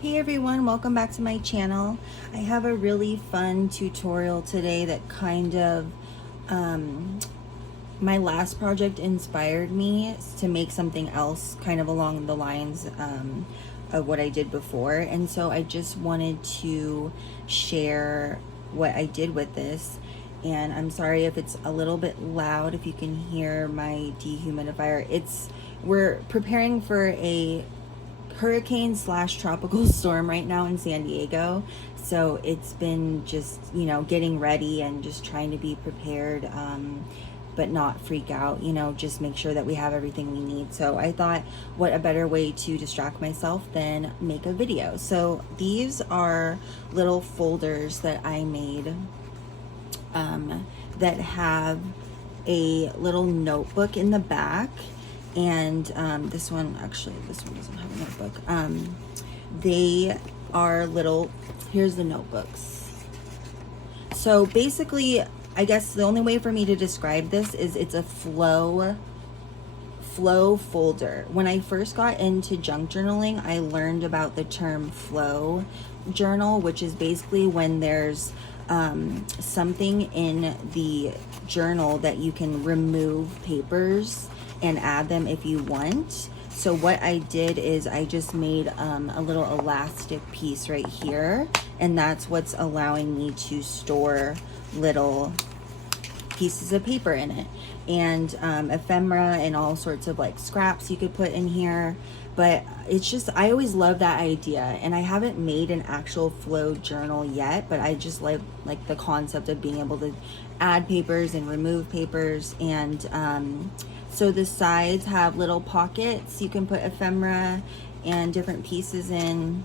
Hey everyone, welcome back to my channel. I have a really fun tutorial today that kind of, my last project inspired me to make something else kind of along the lines of what I did before. And so I just wanted to share what I did with this. And I'm sorry if it's a little bit loud, if you can hear my dehumidifier. We're preparing for a hurricane slash tropical storm right now in San Diego. So it's been just, getting ready and just trying to be prepared, but not freak out, just make sure that we have everything we need. So I thought, what a better way to distract myself than make a video. So these are little folders that I made that have a little notebook in the back. And this one doesn't have a notebook. They are little, here's the notebooks. So basically, I guess the only way for me to describe this is it's a flow folder. When I first got into junk journaling, I learned about the term flow journal, which is basically when there's something in the journal that you can remove papers and add them if you want. So what I did is I just made a little elastic piece right here, and that's what's allowing me to store little pieces of paper in it, and ephemera and all sorts of like scraps you could put in here. But it's just, I always love that idea, and I haven't made an actual flow journal yet, but I just like the concept of being able to add papers and remove papers. And so the sides have little pockets you can put ephemera and different pieces in.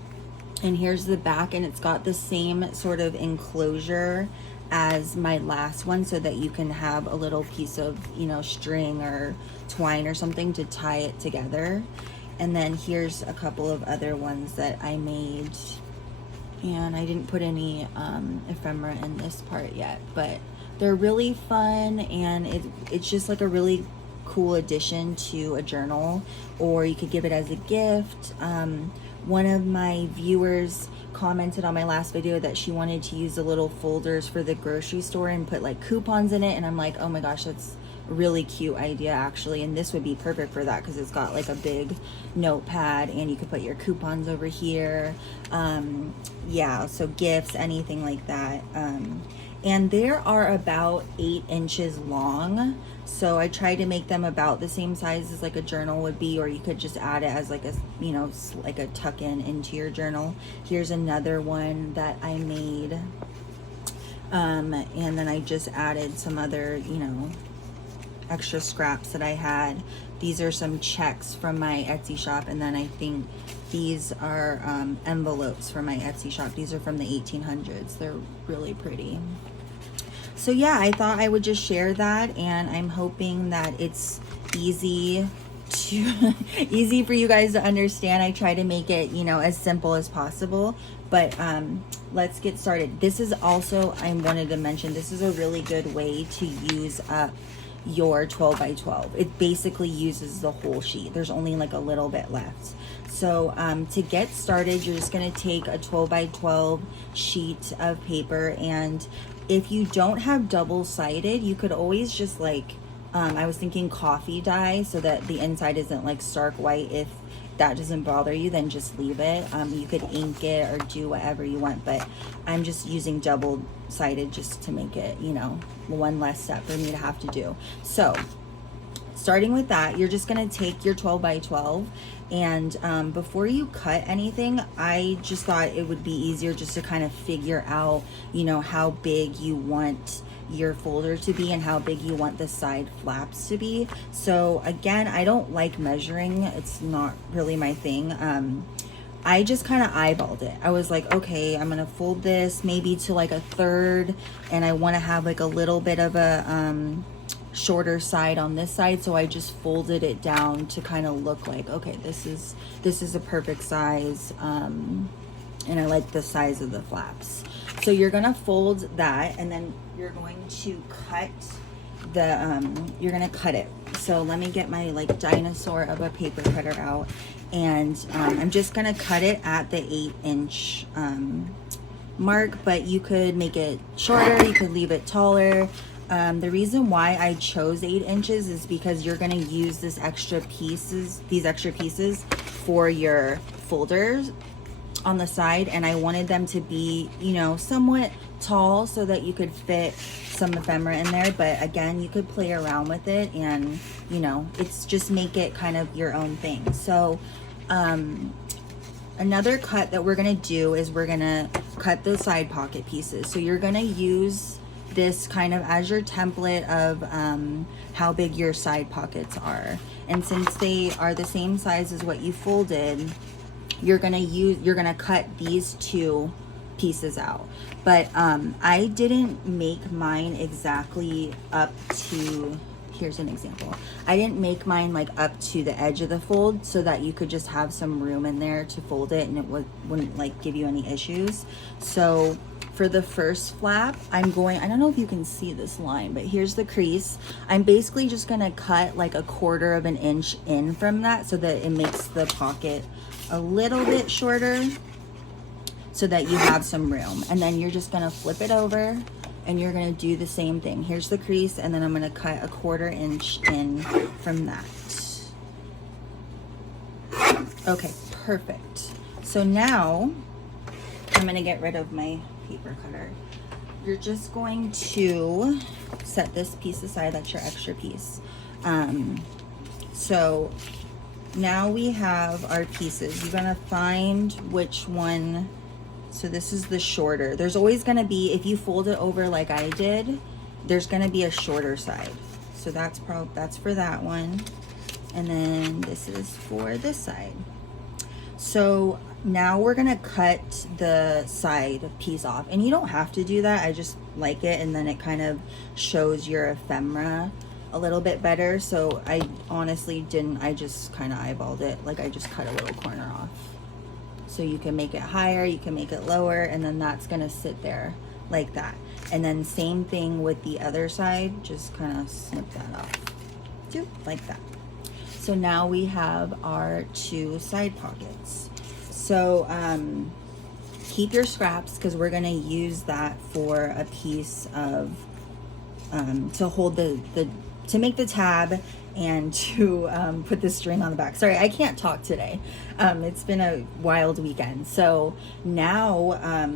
And here's the back, and it's got the same sort of enclosure as my last one, so that you can have a little piece of, string or twine or something to tie it together. And then here's a couple of other ones that I made, and I didn't put any ephemera in this part yet, but they're really fun, and it's just like a really cool addition to a journal, or you could give it as a gift. One of my viewers commented on my last video that she wanted to use the little folders for the grocery store and put like coupons in it, and I'm like, oh my gosh, that's a really cute idea actually, and this would be perfect for that because it's got like a big notepad, and you could put your coupons over here. Yeah, so gifts, anything like that. And there are about 8 inches long, so I try to make them about the same size as like a journal would be, or you could just add it as like a, like a tuck in into your journal. Here's another one that I made, and then I just added some other, extra scraps that I had. These are some checks from my Etsy shop, and then I think these are envelopes from my Etsy shop. These are from the 1800s. They're really pretty. So yeah, I thought I would just share that, and I'm hoping that it's easy for you guys to understand. I try to make it, as simple as possible, but let's get started. This is also, I wanted to mention, this is a really good way to use up your 12 by 12. It basically uses the whole sheet. There's only like a little bit left. So to get started, you're just going to take a 12 by 12 sheet of paper, and if you don't have double-sided, you could always just like, I was thinking coffee dye, so that the inside isn't like stark white. If that doesn't bother you, then just leave it. You could ink it or do whatever you want, but I'm just using double-sided just to make it, one less step for me to have to do. So starting with that, you're just going to take your 12 by 12, and before you cut anything, I just thought it would be easier just to kind of figure out, how big you want your folder to be and how big you want the side flaps to be. So again, I don't like measuring. It's not really my thing. I just kind of eyeballed it. I was like, okay, I'm gonna fold this maybe to like a third, and I want to have like a little bit of a shorter side on this side, so I just folded it down to kind of look like, okay, this is a perfect size, and I like the size of the flaps. So you're gonna fold that, and then you're going to cut you're gonna cut it. So let me get my like dinosaur of a paper cutter out, and I'm just gonna cut it at the 8-inch mark, but you could make it shorter, you could leave it taller. The reason why I chose 8 inches is because you're gonna use these extra pieces for your folders on the side, and I wanted them to be, you know, somewhat tall so that you could fit some ephemera in there. But again, you could play around with it and, you know, it's just make it kind of your own thing. So another cut that we're gonna do is we're gonna cut the side pocket pieces. So you're gonna use this kind of as your template of how big your side pockets are. And since they are the same size as what you folded, you're gonna cut these 2 pieces out. But I didn't make mine exactly up to, here's an example. I didn't make mine like up to the edge of the fold so that you could just have some room in there to fold it and it wouldn't like give you any issues. So for the first flap, I don't know if you can see this line, but here's the crease. I'm basically just gonna cut like 1/4 of an inch in from that so that it makes the pocket a little bit shorter so that you have some room. And then you're just gonna flip it over and you're gonna do the same thing. Here's the crease, and then I'm gonna cut 1/4 inch in from that. Okay, perfect. So now I'm gonna get rid of my paper cutter. You're just going to set this piece aside, that's your extra piece. So now we have our pieces. You're gonna find which one. So this is the shorter. There's always gonna be, if you fold it over like I did, there's gonna be a shorter side. So that's for that one. And then this is for this side. So now we're gonna cut the side piece off. And you don't have to do that, I just like it, and then it kind of shows your ephemera a little bit better. So I honestly didn't, I just kind of eyeballed it. Like I just cut a little corner off. So you can make it higher, you can make it lower, and then that's gonna sit there like that. And then same thing with the other side, just kind of snip that off, too, like that. So now we have our 2 side pockets. So keep your scraps because we're gonna use that for a piece of, to hold to make the tab and to put the string on the back. Sorry, I can't talk today. It's been a wild weekend. So now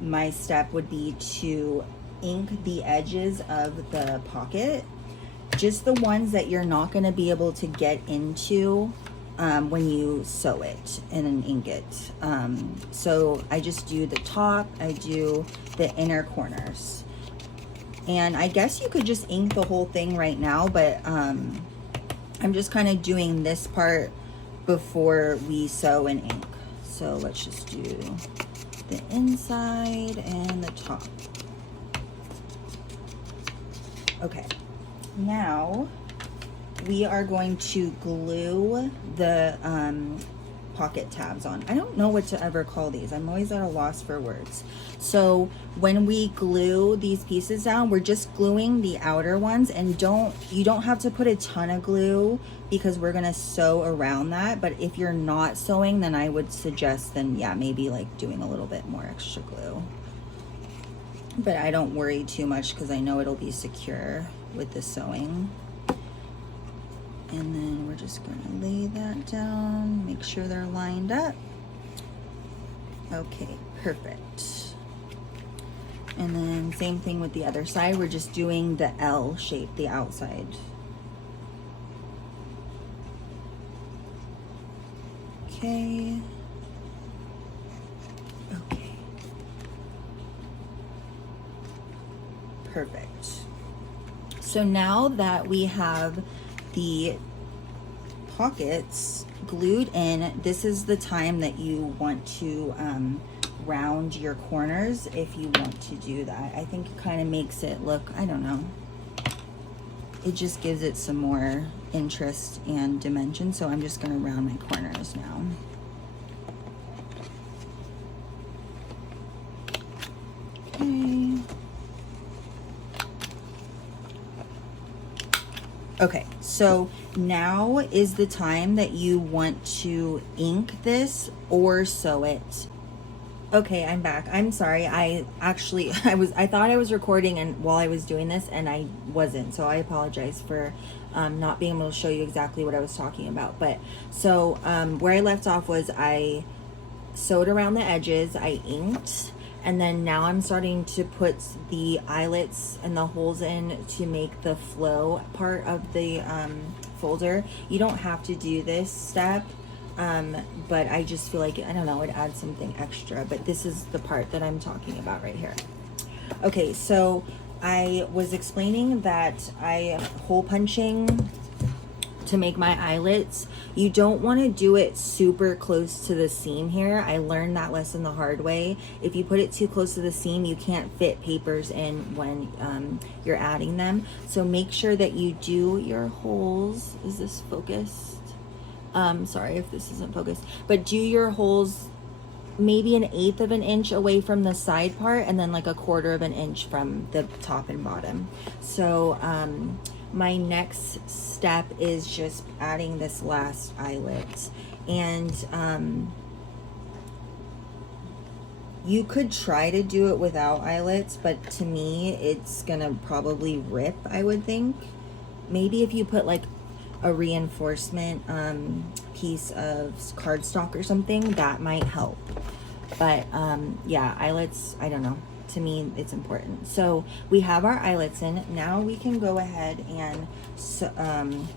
my step would be to ink the edges of the pocket, just the ones that you're not gonna be able to get into when you sew it and then ink it. So I just do the top, I do the inner corners. And I guess you could just ink the whole thing right now, but I'm just kind of doing this part before we sew and ink. So let's just do the inside and the top. Okay, now we are going to glue the pocket tabs on. I don't know what to ever call these. I'm always at a loss for words. So when we glue these pieces down, we're just gluing the outer ones, and you don't have to put a ton of glue because we're gonna sew around that. But if you're not sewing, then I would suggest yeah, maybe like doing a little bit more extra glue. But I don't worry too much because I know it'll be secure with the sewing. And then we're just gonna lay that down, make sure they're lined up. Okay, perfect. And then same thing with the other side, we're just doing the L shape, the outside. Okay. Okay. Perfect. So now that we have the pockets glued in, this is the time that you want to round your corners if you want to do that. I think it kind of makes it look, I don't know, it just gives it some more interest and dimension. So I'm just going to round my corners now. Okay. Okay, so now is the time that you want to ink this or sew it. Okay, I'm back. I'm sorry. I actually I thought I was recording and while I was doing this and I wasn't. So I apologize for not being able to show you exactly what I was talking about. But so where I left off was I sewed around the edges, I inked, and then now I'm starting to put the eyelets and the holes in to make the flow part of the folder. You don't have to do this step, but I just feel like, I don't know, it adds something extra. But this is the part that I'm talking about right here. Okay, so I was explaining that I hole punching to make my eyelets. You don't want to do it super close to the seam here. I learned that lesson the hard way. If you put it too close to the seam, you can't fit papers in when you're adding them. So make sure that you do your holes. Is this focused? Sorry if this isn't focused, but do your holes maybe 1/8 of an inch away from the side part and then like 1/4 of an inch from the top and bottom. So my next step is just adding this last eyelet, and you could try to do it without eyelets, but to me it's gonna probably rip, I would think. Maybe if you put like a reinforcement piece of cardstock or something, that might help. But yeah, eyelets, I don't know, to me it's important. So we have our eyelets in. Now we can go ahead and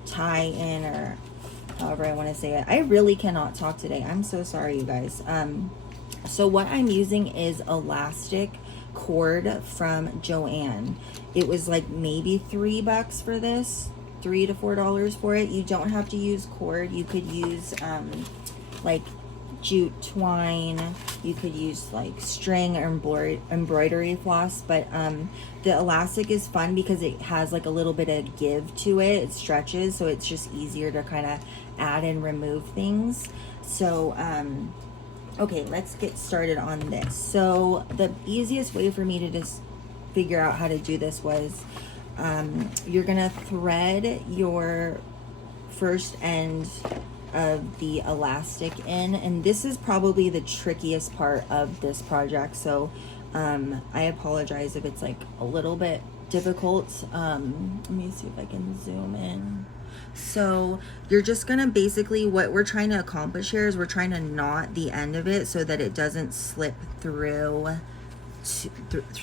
tie in, or however I want to say it. I really cannot talk today. I'm so sorry, you guys. So what I'm using is elastic cord from Joann. It was like maybe $3 for this, $3 to $4 for it. You don't have to use cord. You could use like jute twine, you could use like string or embroidery floss, but the elastic is fun because it has like a little bit of give to it. It stretches, so it's just easier to kind of add and remove things. So okay, let's get started on this. So the easiest way for me to just figure out how to do this was you're gonna thread your first end of the elastic in, and this is probably the trickiest part of this project, so I apologize if it's like a little bit difficult. Let me see if I can zoom in. So you're just gonna basically, what we're trying to accomplish here is we're trying to knot the end of it so that it doesn't slip through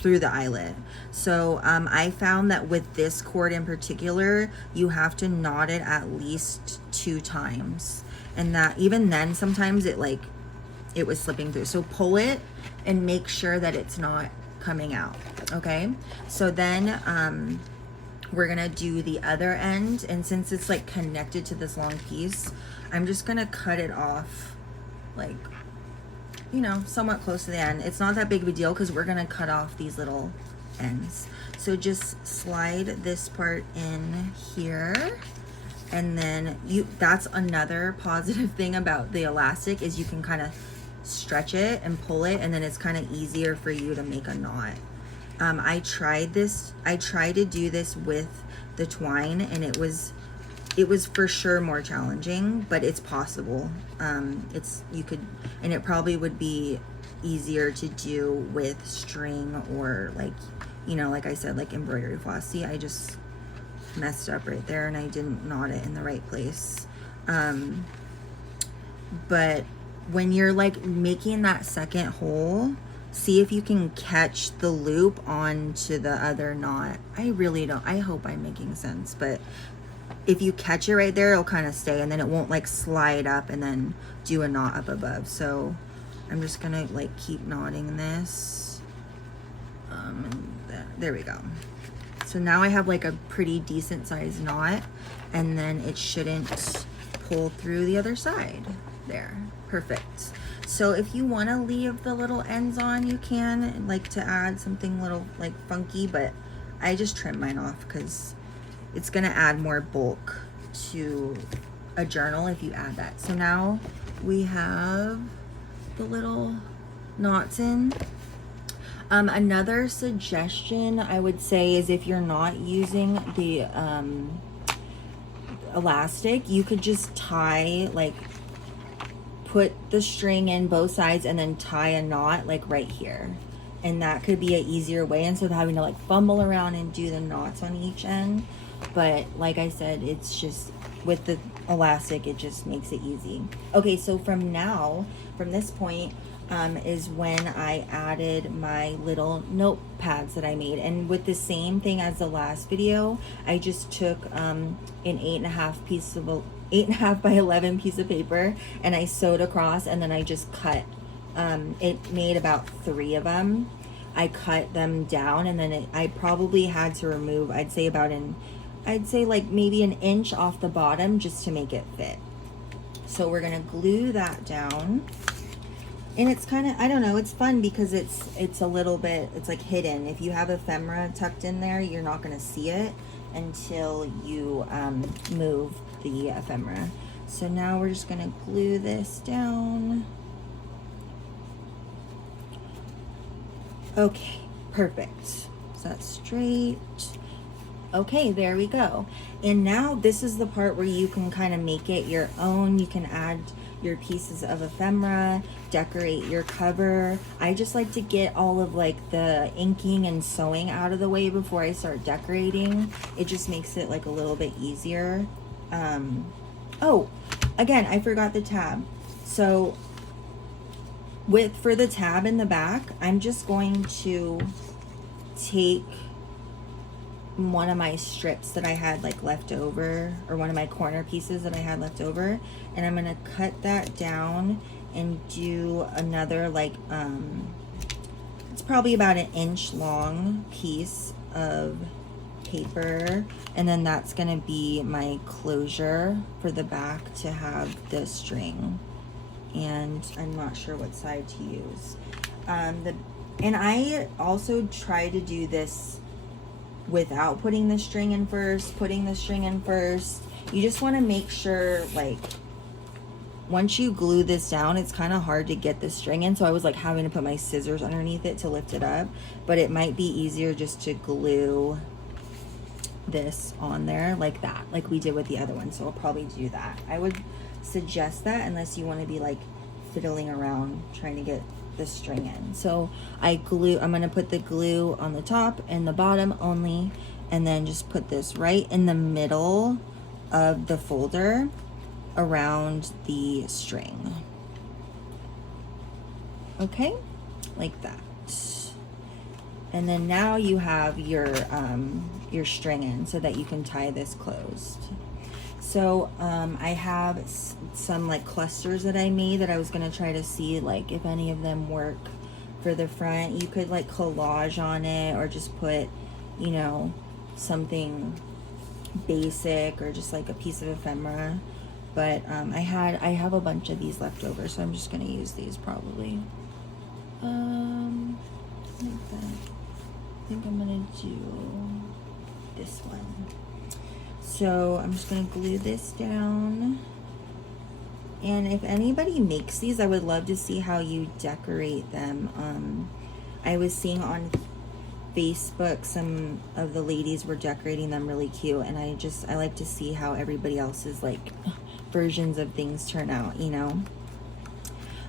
the eyelet. So I found that with this cord in particular, you have to knot it at least 2 times, and that even then sometimes it was slipping through. So pull it and make sure that it's not coming out. Okay, so then we're gonna do the other end, and since it's like connected to this long piece, I'm just gonna cut it off like, you know, somewhat close to the end. It's not that big of a deal because we're gonna cut off these little ends. So just slide this part in here, and then that's another positive thing about the elastic is you can kind of stretch it and pull it, and then it's kind of easier for you to make a knot. I tried to do this with the twine, and it was for sure more challenging, but it's possible. And it probably would be easier to do with string or like, you know, like I said, like embroidery floss. See, I just messed up right there and I didn't knot it in the right place. But when you're like making that second hole, see if you can catch the loop onto the other knot. I really don't, I hope I'm making sense, but if you catch it right there, it'll kind of stay, and then it won't like slide up and then do a knot up above. So I'm just gonna like keep knotting this. And there we go. So now I have like a pretty decent sized knot, and then it shouldn't pull through the other side. There, perfect. So if you want to leave the little ends on, you can, like to add something little like funky, but I just trim mine off because it's gonna add more bulk to a journal if you add that. So now we have the little knots in. Another suggestion I would say is if you're not using elastic, you could just tie, like, put the string in both sides and then tie a knot like right here. And that could be an easier way instead of having to like fumble around and do the knots on each end. But like I said, it's just with the elastic, it just makes it easy. Okay, so from this point, is when I added my little notepads that I made. And with the same thing as the last video, I just took an 8.5 by 11 piece of paper, and I sewed across, and then I just cut. It made about 3 of them. I cut them down, and then I probably had to remove, I'd say like maybe an inch off the bottom just to make it fit. So we're gonna glue that down. And it's kind of, I don't know, it's fun because it's a little bit, it's like hidden. If you have ephemera tucked in there, you're not going to see it until you move the ephemera. So now we're just going to glue this down. Okay, perfect. So that's straight. Okay, there we go. And now this is the part where you can kind of make it your own. You can add your pieces of ephemera, decorate your cover. I just like to get all of like the inking and sewing out of the way before I start decorating. It just makes it like a little bit easier. Oh, again, I forgot the tab. So for the tab in the back, I'm just going to take one of my strips that I had like left over, or one of my corner pieces that I had left over, and I'm gonna cut that down and do another like it's probably about an inch long piece of paper, and then that's gonna be my closure for the back to have the string. And I'm not sure what side to use. And I also try to do this without putting the string in first, You just want to make sure, like, once you glue this down, it's kind of hard to get the string in. So I was like having to put my scissors underneath it to lift it up, but it might be easier just to glue this on there like that, like we did with the other one. So I'll probably do that. I would suggest that unless you want to be like fiddling around trying to get the string in. So I'm going to put the glue on the top and the bottom only, and then just put this right in the middle of the folder around the string. Okay, like that. And then now you have your string in so that you can tie this closed. So I have some like clusters that I made that I was gonna try to see like if any of them work for the front. You could like collage on it, or just put, you know, something basic, or just like a piece of ephemera. But I have a bunch of these left over, so I'm just gonna use these probably. Like that. I think I'm gonna do this one. So I'm just going to glue this down. And if anybody makes these, I would love to see how you decorate them. I was seeing on Facebook some of the ladies were decorating them really cute, and I like to see how everybody else's like versions of things turn out, you know.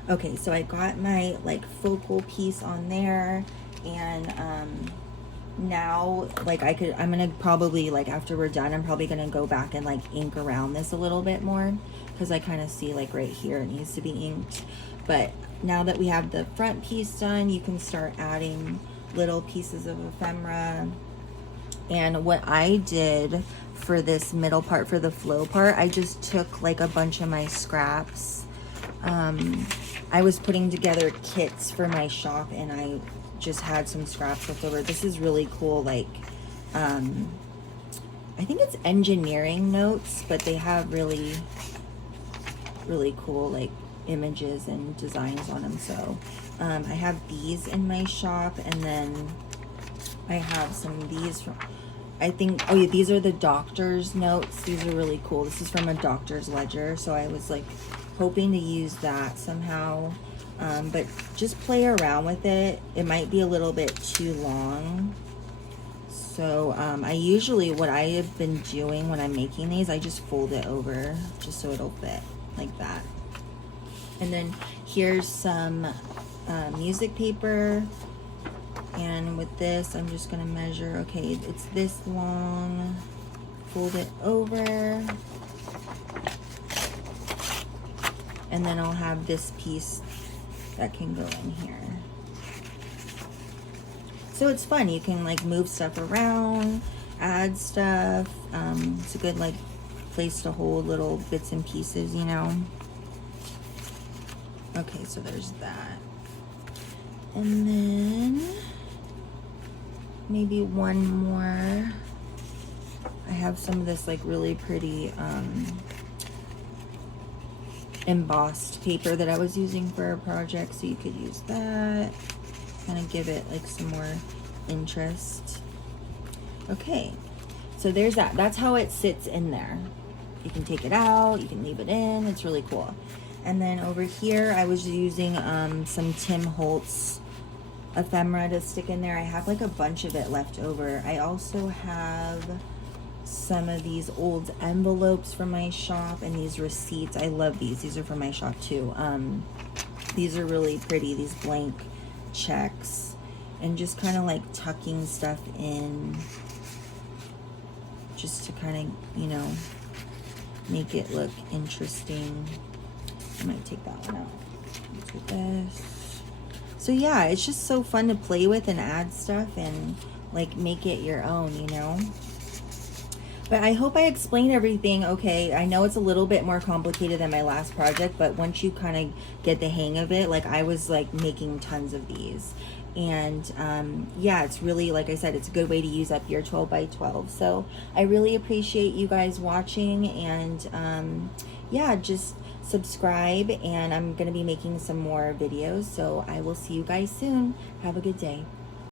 Okay, so I got my like focal piece on there, and now like I'm gonna probably, like after we're done, I'm probably gonna go back and like ink around this a little bit more, because I kind of see like right here it needs to be inked. But now that we have the front piece done, you can start adding little pieces of ephemera. And what I did for this middle part, for the flow part, I just took like a bunch of my scraps. I was putting together kits for my shop, and I just had some scraps left over. This is really cool, like I think it's engineering notes, but they have really cool like images and designs on them. So I have these in my shop, and then I have some of these from, I think, oh yeah, these are the doctor's notes. These are really cool. This is from a doctor's ledger, so I was like hoping to use that somehow. But just play around with it. It might be a little bit too long, So I usually, what I have been doing when I'm making these, I just fold it over just so it'll fit like that. And then here's some music paper. And with this, I'm just gonna measure, okay, it's this long, fold it over. And then I'll have this piece that can go in here. So it's fun, you can like move stuff around, add stuff. It's a good like place to hold little bits and pieces, you know. Okay, so there's that. And then maybe one more. I have some of this like really pretty embossed paper that I was using for a project, so you could use that. Kind of give it like some more interest. Okay, so there's that. That's how it sits in there. You can take it out, you can leave it in. It's really cool. And then over here, I was using some Tim Holtz ephemera to stick in there. I have like a bunch of it left over. I also have some of these old envelopes from my shop and these receipts. I love these. These are from my shop too. These are really pretty, these blank checks, and just kind of like tucking stuff in just to kind of, you know, make it look interesting. I might take that one out. Let's do this. So yeah, it's just so fun to play with and add stuff and like make it your own, you know. But I hope I explained everything okay. I know it's a little bit more complicated than my last project, but once you kind of get the hang of it, like I was like making tons of these. And yeah, it's really, like I said, it's a good way to use up your 12 by 12. So I really appreciate you guys watching, and yeah, just subscribe, and I'm going to be making some more videos. So I will see you guys soon. Have a good day.